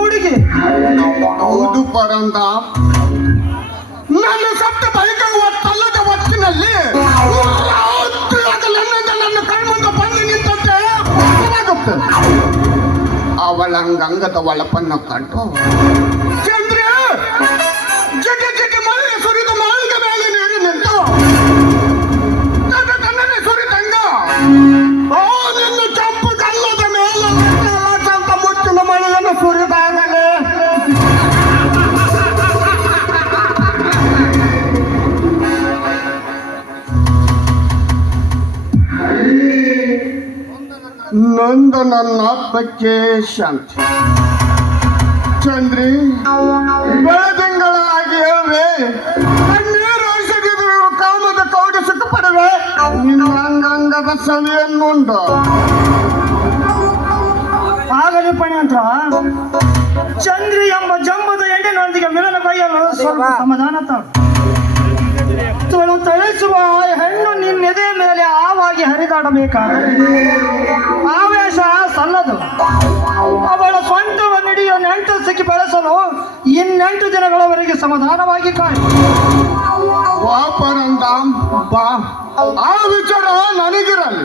ಹುಡುಗಿ? ಹೌದು ಪರಂದ. ನನ್ನ ಸತ್ತ ಬೈಕ ತಲ್ಲದ ಒತ್ತಿನಲ್ಲಿ ಅವಳ ಅಂಗದ ಒಳಪನ್ನು ಕಂಡು ನೊಂದ ನನ್ನ ಆತ್ಮಕ್ಕೆ ಶಾಂತಿ ಚಂದ್ರಿ ಬೆಳದಿಂಗಳಾಗಿ ಹೇಳುವೆ ಕಣ್ಣೀರು ಹರಿಸದಿದ್ರು ಕಾಮದ ಕೌಡಿ ಸುಖ ಪಡುವೆ ನಿನ್ನ ಅಂಗಂಗದ ಸವಿಯನ್ನುಂಡು ಆಗಲಿ ಪಣಿ ಅಂತ ಚಂದ್ರಿ ಎಂಬ ಜಂಬದ ಎಣ್ಣೆನೊಂದಿಗೆ ಮಿಲನ ಬೈಯಲು ಸ್ವಲ್ಪ ಸಮಾಧಾನ ತಾಳು. ತುಳು ತಳಿಸುವ ಹೆಣ್ಣು ನಿನ್ನೆದೆ ಮೇಲೆ ಆವಾಗಿ ಹರಿದಾಡಬೇಕಾದರೆ ಆವೇಶ ಸಲ್ಲದು. ಅವಳ ಸ್ವಂತವ ನಿಡಿಯ ನೆಂಟು ಸಿಕ್ಕಿ ಬೆಳೆಸಲು ಇನ್ನೆಂಟು ದಿನಗಳವರೆಗೆ ಸಮಾಧಾನವಾಗಿ ಕಾಯಿ ವಾಪರಂತ ಬಾ. ಆ ವಿಚಾರ ನನಗಿರಲಿ.